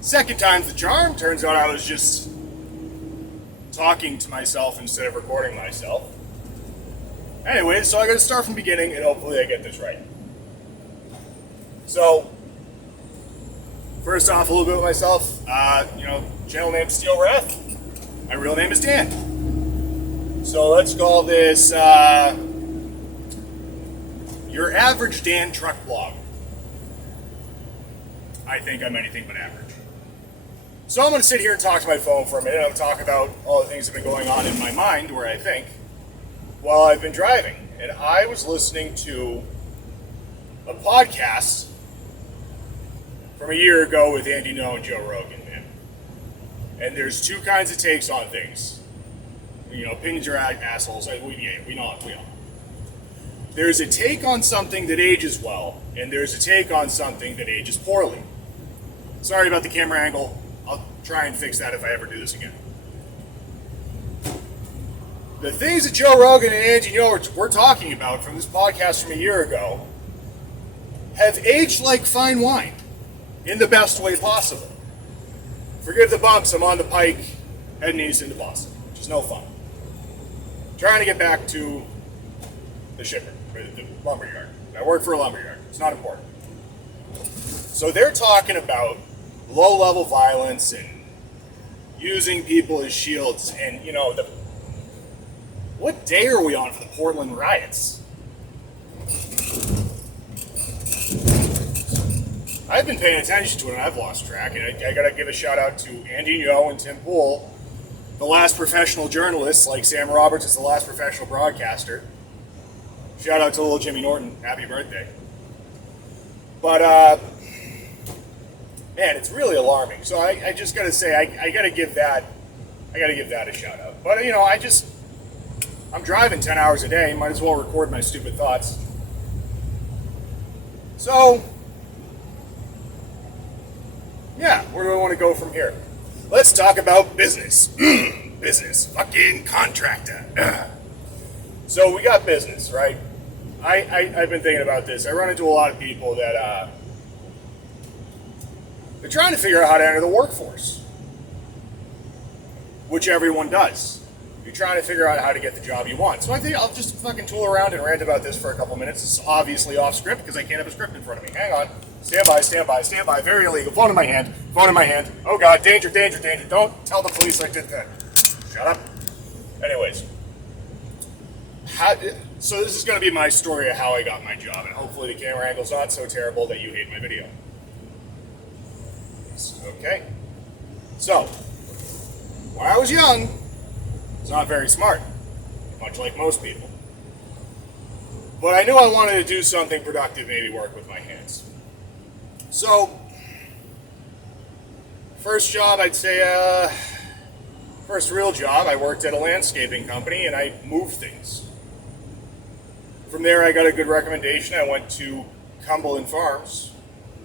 Second time's the charm. Turns out I was just talking to myself instead of recording myself. Anyways, so I gotta start from the beginning and hopefully I get this right. So, first off, a little bit about myself. Channel name is Steel Wrath. My real name is Dan. So let's call this your average Dan truck blog. I think I'm anything but average. So I'm going to sit here and talk to my phone for a minute. I'm going to talk about all the things that have been going on in my mind, where I think, while I've been driving. And I was listening to a podcast from a year ago with Andy Ngo and Joe Rogan, man. And there's two kinds of takes on things. Opinions are assholes. We know. There's a take on something that ages well, and there's a take on something that ages poorly. Sorry about the camera angle. I'll try and fix that if I ever do this again. The things that Joe Rogan and Andy Ngo were talking about from this podcast from a year ago have aged like fine wine in the best way possible. Forgive the bumps, I'm on the pike heading east into Boston, which is no fun. Trying to get back to the shipper, the lumberyard. I work for a lumberyard. It's not important. So they're talking about low-level violence and using people as shields. And, what day are we on for the Portland riots? I've been paying attention to it and I've lost track. And I got to give a shout-out to Andy Ngo and Tim Pool, the last professional journalists, like Sam Roberts is the last professional broadcaster. Shout out to little Jimmy Norton. Happy birthday. But, man, it's really alarming. So I just got to say, I got to give that a shout out. But, I'm driving 10 hours a day. Might as well record my stupid thoughts. So, yeah, where do I want to go from here? Let's talk about business. Business. Fucking contractor. So we got business, right? I've been thinking about this. I run into a lot of people that they're trying to figure out how to enter the workforce, which everyone does. You're trying to figure out how to get the job you want. So I think I'll just fucking tool around and rant about this for a couple minutes. It's obviously off script because I can't have a script in front of me. Hang on. Stand by. Very illegal. Phone in my hand. Oh God, danger. Don't tell the police I did that. Shut up. Anyways. So this is going to be my story of how I got my job, and hopefully the camera angle's not so terrible that you hate my video. Okay. So, when I was young, I was not very smart, much like most people. But I knew I wanted to do something productive, maybe work with my hands. So, first job, I'd say, first real job, I worked at a landscaping company and I moved things. From there, I got a good recommendation. I went to Cumberland Farms,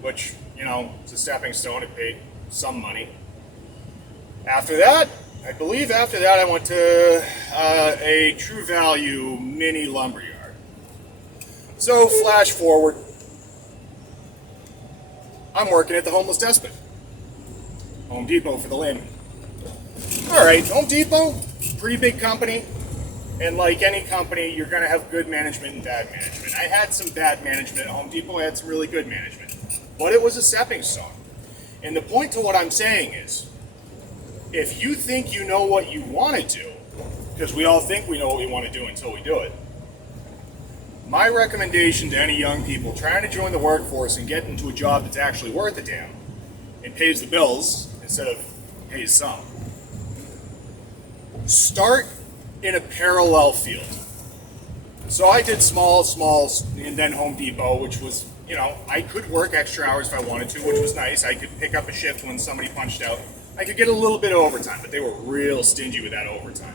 which, it's a stepping stone. It paid some money. After that, I went to a True Value mini lumberyard. So, flash forward. I'm working at the Homeless Despot. Home Depot for the layman. Alright, Home Depot, pretty big company. And like any company, you're going to have good management and bad management. I had some bad management at Home Depot. I had some really good management. But it was a stepping stone. And the point to what I'm saying is, if you think you know what you want to do, because we all think we know what we want to do until we do it, my recommendation to any young people trying to join the workforce and get into a job that's actually worth a damn and pays the bills instead of pays some, start in a parallel field. So I did smalls, and then Home Depot, which was, I could work extra hours if I wanted to, which was nice. I could pick up a shift when somebody punched out. I could get a little bit of overtime, but they were real stingy with that overtime.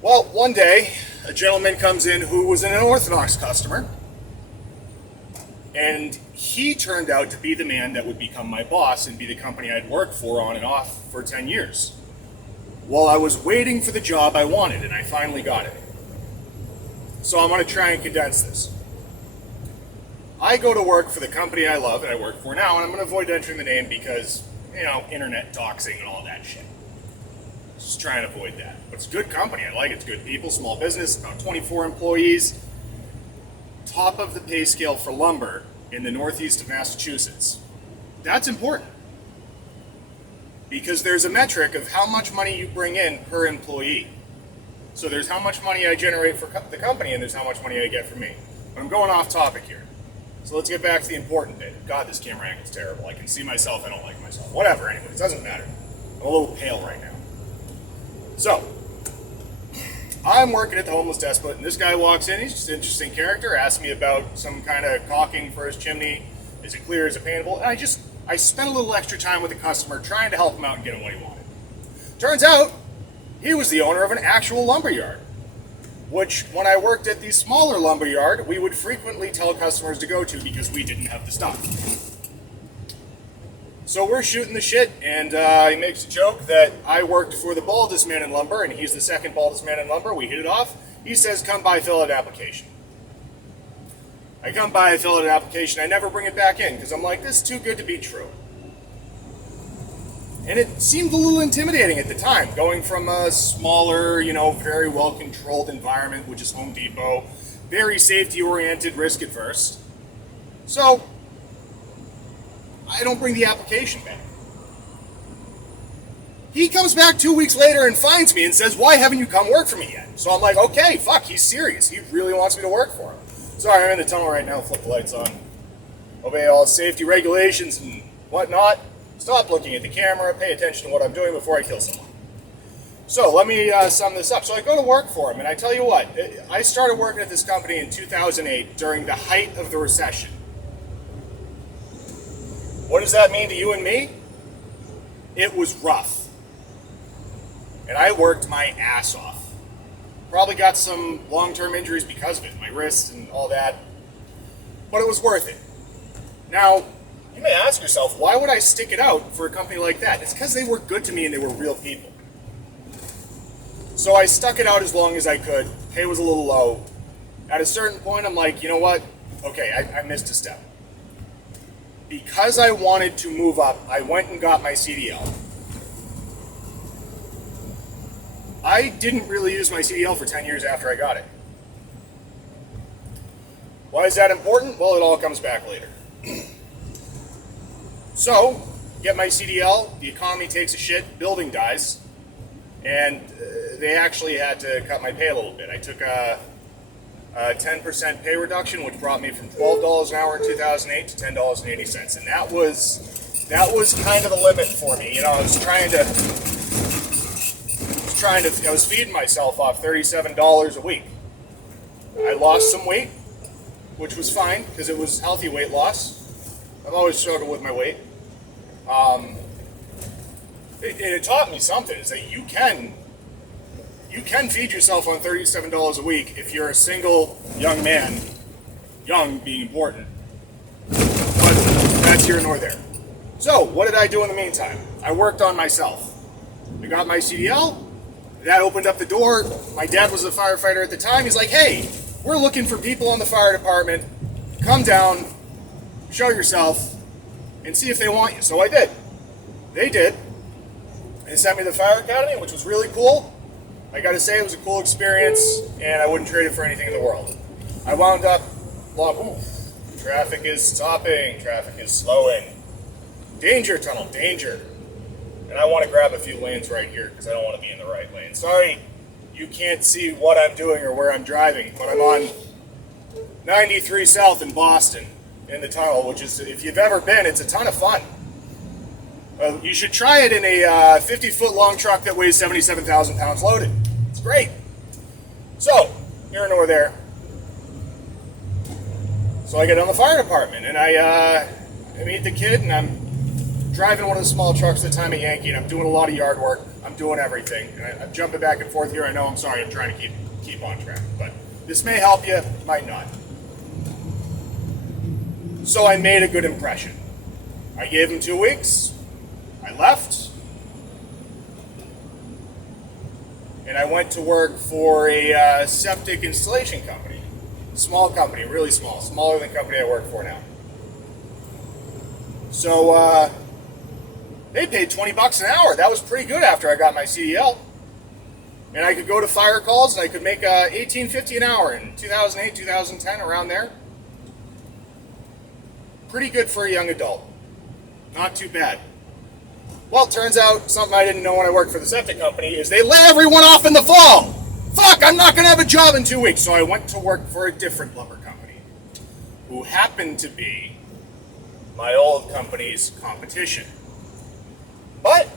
Well, one day, a gentleman comes in who was an unorthodox customer, and he turned out to be the man that would become my boss and be the company I'd worked for on and off for 10 years. While I was waiting for the job I wanted, and I finally got it. So I'm going to try and condense this. I go to work for the company I love and I work for now, and I'm going to avoid entering the name because, internet doxing and all that shit. Just trying to avoid that. But it's a good company. I like it. It's good people, small business, about 24 employees. Top of the pay scale for lumber in the northeast of Massachusetts. That's important. Because there's a metric of how much money you bring in per employee. So there's how much money I generate for the company, and there's how much money I get from me. But I'm going off topic here. So let's get back to the important bit. God, this camera angle's terrible. I can see myself, I don't like myself. Whatever, anyway, it doesn't matter. I'm a little pale right now. So, I'm working at the Homeless Despot, and this guy walks in. He's just an interesting character. Asks me about some kind of caulking for his chimney. Is it clear? Is it paintable? And I spent a little extra time with the customer trying to help him out and get him what he wanted. Turns out, he was the owner of an actual lumber yard, which, when I worked at the smaller lumber yard, we would frequently tell customers to go to because we didn't have the stuff. So we're shooting the shit, and he makes a joke that I worked for the baldest man in lumber, and he's the second baldest man in lumber. We hit it off. He says, come by, fill out an application. I come by, I fill out an application. I never bring it back in because I'm like, this is too good to be true. And it seemed a little intimidating at the time, going from a smaller, very well-controlled environment, which is Home Depot, very safety-oriented, risk-averse. So, I don't bring the application back. He comes back 2 weeks later and finds me and says, why haven't you come work for me yet? So I'm like, okay, fuck, he's serious. He really wants me to work for him. Sorry, I'm in the tunnel right now, flip the lights on. Obey all safety regulations and whatnot. Stop looking at the camera, pay attention to what I'm doing before I kill someone. So let me sum this up. So I go to work for him, and I tell you what, I started working at this company in 2008 during the height of the recession. What does that mean to you and me? It was rough. And I worked my ass off. Probably got some long-term injuries because of it, my wrists and all that. But it was worth it. Now, you may ask yourself, why would I stick it out for a company like that? It's because they were good to me and they were real people. So I stuck it out as long as I could. Pay was a little low. At a certain point, I'm like, you know what? Okay, I missed a step. Because I wanted to move up, I went and got my CDL. I didn't really use my CDL for 10 years after I got it. Why is that important? Well, it all comes back later. So, get my CDL, the economy takes a shit, building dies, and they actually had to cut my pay a little bit. I took a 10% pay reduction, which brought me from $12 an hour in 2008 to $10.80, and that was kind of the limit for me. I was feeding myself off $37 a week. I lost some weight, which was fine because it was healthy weight loss. I've always struggled with my weight. It taught me something, is that you can feed yourself on $37 a week if you're a single young man, young being important, but that's here nor there. So, what did I do in the meantime? I worked on myself. I got my CDL, that opened up the door. My dad was a firefighter at the time. He's like, hey, we're looking for people in the fire department. Come down, show yourself, and see if they want you. So I did. They did. They sent me to the fire academy, which was really cool. I gotta say, it was a cool experience, and I wouldn't trade it for anything in the world. I wound up, traffic is stopping, traffic is slowing. Danger tunnel, danger. And I want to grab a few lanes right here because I don't want to be in the right lane. Sorry, you can't see what I'm doing or where I'm driving, but I'm on 93 South in Boston in the tunnel, which is, if you've ever been, it's a ton of fun. You should try it in a 50-foot long truck that weighs 77,000 pounds loaded. It's great. So, here nor there. So I get on the fire department, and I meet the kid, and I'm driving one of the small trucks at the time at Yankee, and I'm doing a lot of yard work. I'm doing everything. And I'm jumping back and forth here. I know, I'm sorry, I'm trying to keep on track. But this may help you, might not. So I made a good impression. I gave him 2 weeks. I left. And I went to work for a septic installation company. Small company, really small, smaller than the company I work for now. So they paid $20 an hour. That was pretty good after I got my CDL. And I could go to fire calls and I could make $18.50 an hour in 2008, 2010, around there. Pretty good for a young adult. Not too bad. Well, it turns out something I didn't know when I worked for the septic company is they lay everyone off in the fall. Fuck, I'm not going to have a job in 2 weeks. So I went to work for a different lumber company who happened to be my old company's competition. But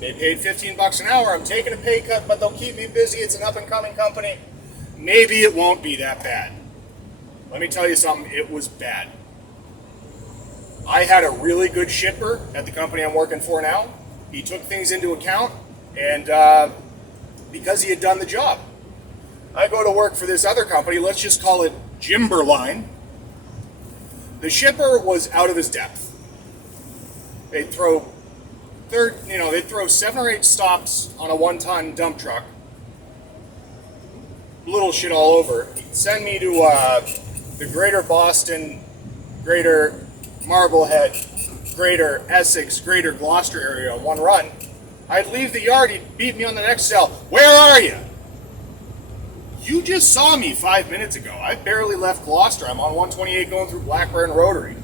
they paid $15 an hour. I'm taking a pay cut, but they'll keep me busy. It's an up-and-coming company. Maybe it won't be that bad. Let me tell you something. It was bad. I had a really good shipper at the company I'm working for now. He took things into account, and because he had done the job. I go to work for this other company. Let's just call it Jimberline. The shipper was out of his depth. They'd throw 7 or 8 stops on a 1-ton dump truck. Little shit all over. He'd send me to the Greater Boston, Greater Marblehead, Greater Essex, Greater Gloucester area on one run. I'd leave the yard, he'd beat me on the next cell. Where are you? You just saw me 5 minutes ago. I barely left Gloucester. I'm on 128 going through Blackburn Rotary.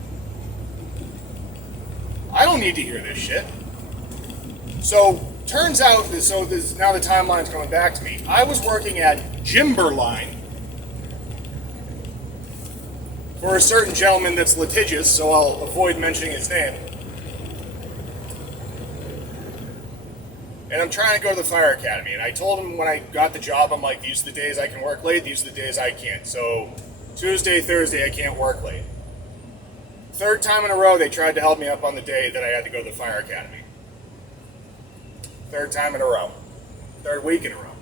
I don't need to hear this shit. So, turns out, now the timeline's coming back to me. I was working at Jimberline for a certain gentleman that's litigious, so I'll avoid mentioning his name. And I'm trying to go to the fire academy. And I told him when I got the job, I'm like, these are the days I can work late, these are the days I can't. So Tuesday, Thursday, I can't work late. Third time in a row, they tried to help me up on the day that I had to go to the fire academy. Third time in a row. Third week in a row.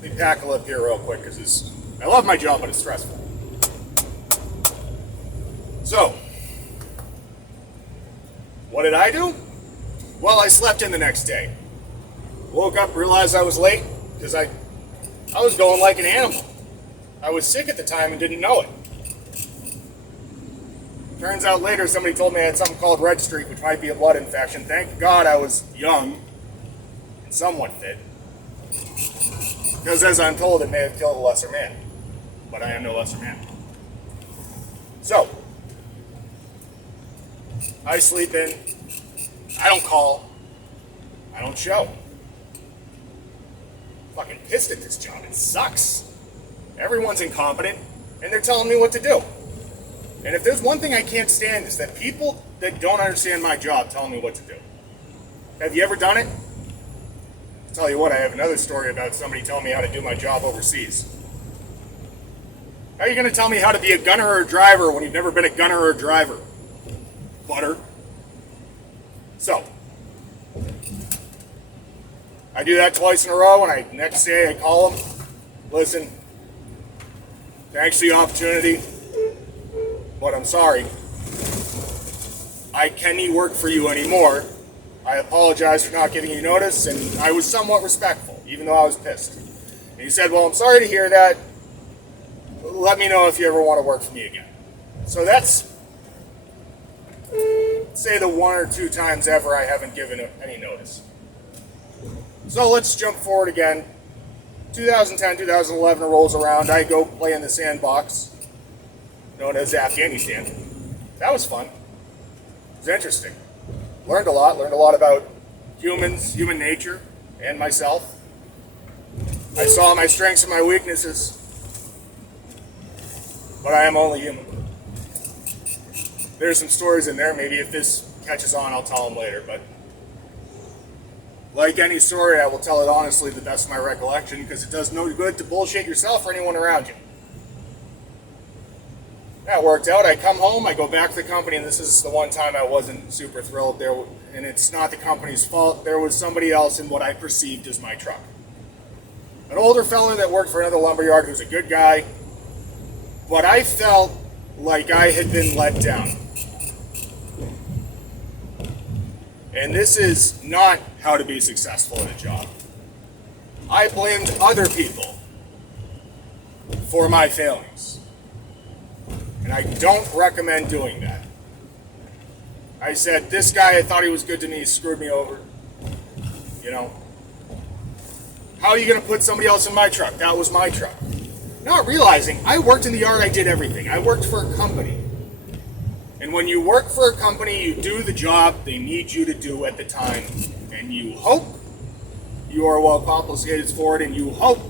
Let me tackle up here real quick, because I love my job, but it's stressful. So, what did I do? Well, I slept in the next day. Woke up, realized I was late, because I was going like an animal. I was sick at the time and didn't know it. Turns out later somebody told me I had something called red streak, which might be a blood infection. Thank God I was young and somewhat fit. Because as I'm told, it may have killed a lesser man. But I am no lesser man. So, I sleep in. I don't call. I don't show. Fucking pissed at this job. It sucks. Everyone's incompetent, and they're telling me what to do. And if there's one thing I can't stand is that people that don't understand my job tell me what to do. Have you ever done it? I'll tell you what, I have another story about somebody telling me how to do my job overseas. How are you going to tell me how to be a gunner or a driver when you've never been a gunner or a driver? Butter. So, I do that twice in a row, and next day I call them. Listen, thanks for the opportunity, but I'm sorry. I can't work for you anymore. I apologize for not giving you notice, and I was somewhat respectful, even though I was pissed. And he said, well, I'm sorry to hear that. Let me know if you ever want to work for me again. So that's, say, the 1 or 2 times ever I haven't given any notice. So let's jump forward again. 2010, 2011 rolls around. I go play in the sandbox, known as Afghanistan. That was fun. It was interesting. Learned a lot about humans, human nature, and myself. I saw my strengths and my weaknesses, but I am only human. There's some stories in there. Maybe if this catches on, I'll tell them later, but like any story, I will tell it honestly, the best of my recollection, because it does no good to bullshit yourself or anyone around you. That worked out. I come home, I go back to the company, and this is the one time I wasn't super thrilled there, and it's not the company's fault. There was somebody else in what I perceived as my truck. An older fella that worked for another lumberyard who's a good guy, but I felt like I had been let down. And this is not how to be successful in a job. I blamed other people for my failings. And I don't recommend doing that. I said, this guy, I thought he was good to me, he screwed me over. You know? How are you going to put somebody else in my truck? That was my truck. Not realizing, I worked in the yard, I did everything. I worked for a company. And when you work for a company, you do the job they need you to do at the time. And you hope you are well compensated for it, and you hope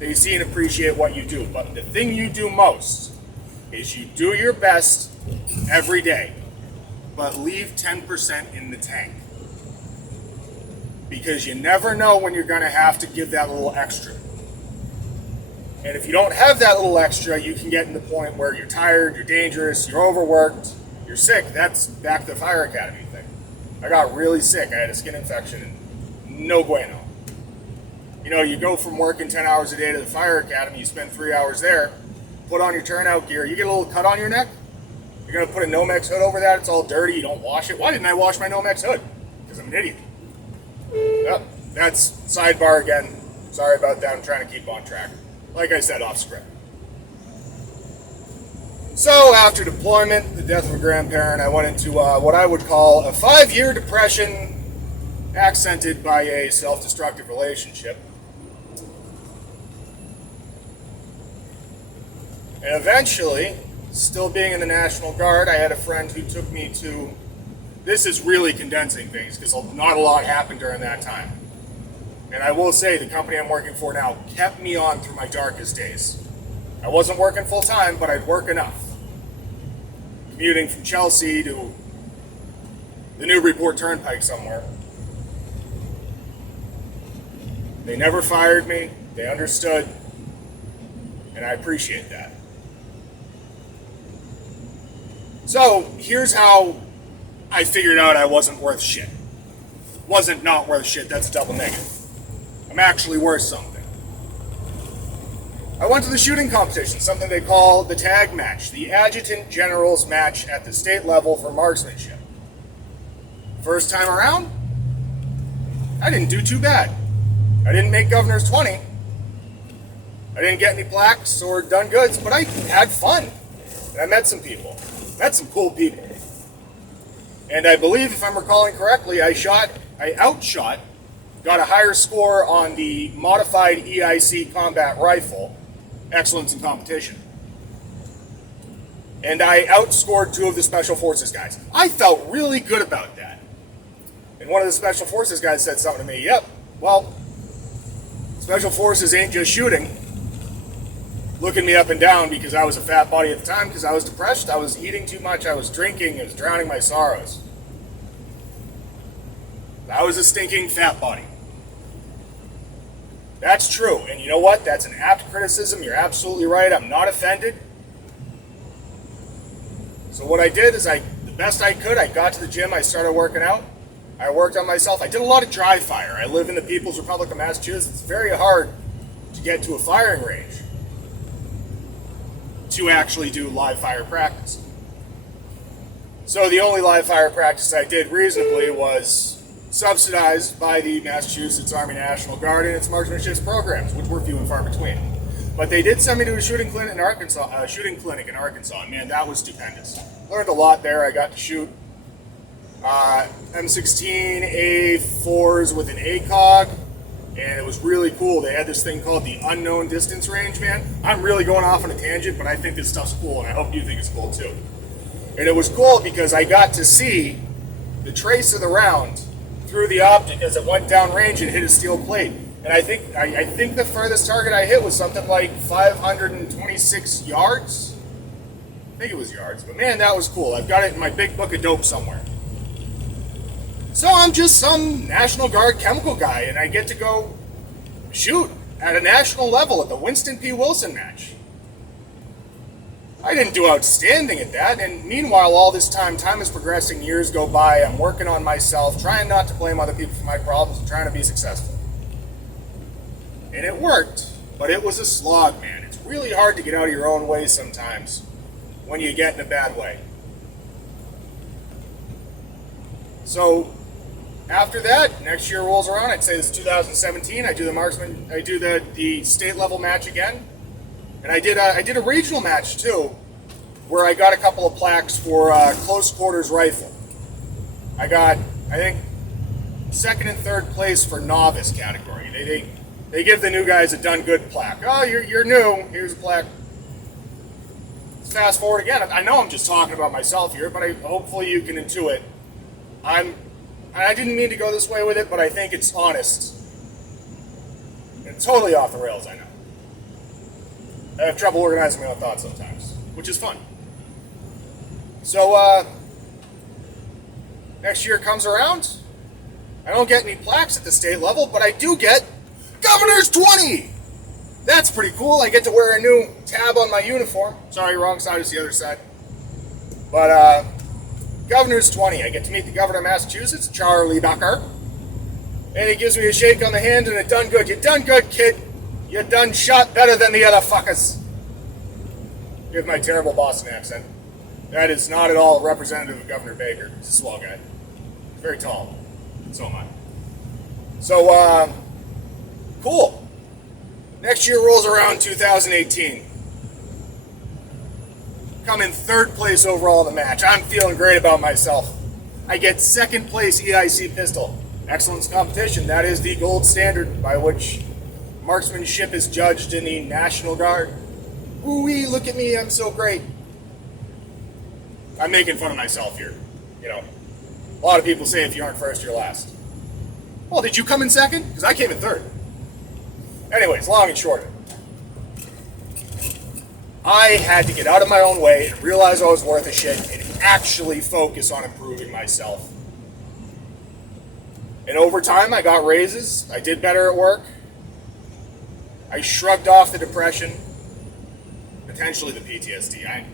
they see and appreciate what you do. But the thing you do most is you do your best every day, but leave 10% in the tank. Because you never know when you're going to have to give that little extra. And if you don't have that little extra, you can get to the point where you're tired, you're dangerous, you're overworked, you're sick. That's back to the fire academy thing. I got really sick. I had a skin infection and no bueno. You know, you go from working 10 hours a day to the fire academy, you spend 3 hours there, put on your turnout gear, you get a little cut on your neck, you're going to put a Nomex hood over that, it's all dirty, you don't wash it. Why didn't I wash my Nomex hood? Because I'm an idiot. Yep, that's sidebar again. Sorry about that, I'm trying to keep on track. Like I said, off script. So after deployment, the death of a grandparent, I went into what I would call a 5-year depression accented by a self-destructive relationship. And eventually, still being in the National Guard, I had a friend who took me to, this is really condensing things because not a lot happened during that time. And I will say the company I'm working for now kept me on through my darkest days. I wasn't working full time, but I'd work enough. Commuting from Chelsea to the Newburyport Turnpike somewhere. They never fired me, they understood, and I appreciate that. So here's how I figured out I wasn't worth shit. Wasn't not worth shit, that's a double negative. I'm actually worth something. I went to the shooting competition, something they call the tag match, the Adjutant General's match at the state level for marksmanship. First time around, I didn't do too bad. I didn't make Governor's 20. I didn't get any plaques or done goods, but I had fun. And I met some people. Met some cool people. And I believe, if I'm recalling correctly, I outshot, got a higher score on the modified EIC combat rifle, excellence in competition. And I outscored 2 of the Special Forces guys. I felt really good about that. And one of the Special Forces guys said something to me, yep, well, Special Forces ain't just shooting. Looking me up and down because I was a fat body at the time, because I was depressed, I was eating too much, I was drinking, I was drowning my sorrows. I was a stinking fat body. That's true, and you know what? That's an apt criticism, you're absolutely right, I'm not offended. So what I did is the best I could, I got to the gym, I started working out, I worked on myself, I did a lot of dry fire. I live in the People's Republic of Massachusetts, it's very hard to get to a firing range to actually do live fire practice. So the only live fire practice I did reasonably was subsidized by the Massachusetts Army National Guard and its marksmanship programs, which were few and far between. But they did send me to a shooting clinic in Arkansas, and man, that was stupendous. Learned a lot there. I got to shoot M16 A4s with an ACOG, and it was really cool. They had this thing called the unknown distance range, man. I'm really going off on a tangent, but I think this stuff's cool, and I hope you think it's cool too. And it was cool because I got to see the trace of the round through the optic as it went down range and hit a steel plate. And I think the furthest target I hit was something like 526 yards. I think it was yards, but man, that was cool. I've got it in my big book of dope somewhere. So I'm just some National Guard chemical guy, and I get to go shoot at a national level at the Winston P. Wilson match. I didn't do outstanding at that, and meanwhile, all this time is progressing, years go by, I'm working on myself, trying not to blame other people for my problems, and trying to be successful. And it worked, but it was a slog, man. It's really hard to get out of your own way sometimes when you get in a bad way. So, after that, next year rolls around, I'd say this is 2017, I do the state level match again. And I did a regional match too, where I got a couple of plaques for close quarters rifle. I got, I think, second and third place for novice category. They give the new guys a done good plaque. Oh, you're new. Here's a plaque. Let's fast forward again. I know I'm just talking about myself here, but hopefully you can intuit. I didn't mean to go this way with it, but I think it's honest. And totally off the rails, I know. I have trouble organizing my own thoughts sometimes, which is fun. So, next year comes around. I don't get any plaques at the state level, but I do get Governor's 20! That's pretty cool. I get to wear a new tab on my uniform. Sorry, wrong side is the other side. But, Governor's 20. I get to meet the governor of Massachusetts, Charlie Baker. And he gives me a shake on the hand and a done good. You done good, kid. You done shot better than the other fuckers. Give my terrible Boston accent. That is not at all representative of Governor Baker. He's a small guy. Very tall. So am I. So, cool. Next year rolls around, 2018. Come in third place overall in the match. I'm feeling great about myself. I get second place EIC pistol. Excellence competition. That is the gold standard by which marksmanship is judged in the National Guard. Ooh-wee, look at me, I'm so great. I'm making fun of myself here. You know, a lot of people say if you aren't first, you're last. Well, did you come in second? Because I came in third. Anyways, long and short. I had to get out of my own way and realize I was worth a shit and actually focus on improving myself. And over time, I got raises. I did better at work. I shrugged off the depression, potentially the PTSD. I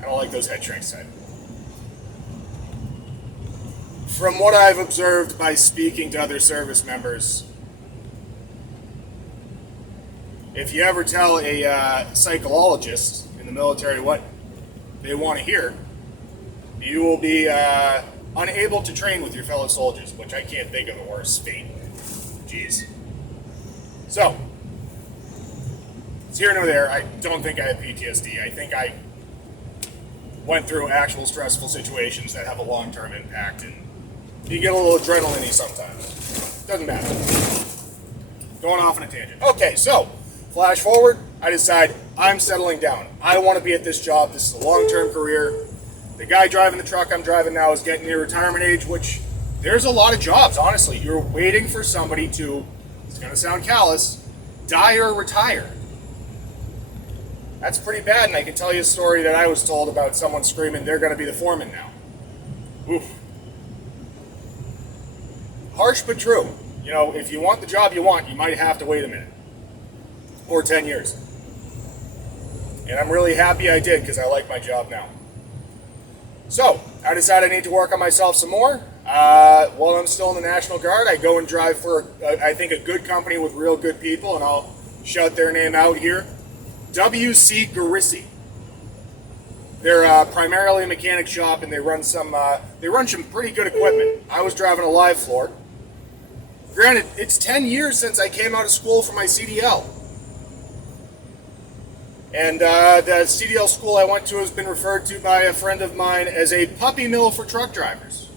don't like those head shrinks type. From what I've observed by speaking to other service members, if you ever tell a psychologist in the military what they want to hear, you will be unable to train with your fellow soldiers, which I can't think of a worse fate. Jeez. So, it's here nor there. I don't think I have PTSD. I think I went through actual stressful situations that have a long-term impact, and you get a little adrenaline-y sometimes. Doesn't matter. Going off on a tangent. Okay, so, flash forward, I decide I'm settling down. I want to be at this job. This is a long-term career. The guy driving the truck I'm driving now is getting near retirement age, which there's a lot of jobs, honestly. You're waiting for somebody to, it's going to sound callous, die or retire. That's pretty bad, and I can tell you a story that I was told about someone screaming, they're going to be the foreman now. Oof. Harsh but true. You know, if you want the job you want, you might have to wait a minute. Or 10 years. And I'm really happy I did, because I like my job now. So, I decided I need to work on myself some more. While I'm still in the National Guard, I go and drive for, I think, a good company with real good people, and I'll shout their name out here. W.C. Garissi. They're primarily a mechanic shop, and they run some pretty good equipment. I was driving a live floor. Granted, it's 10 years since I came out of school for my CDL. And the CDL school I went to has been referred to by a friend of mine as a puppy mill for truck drivers.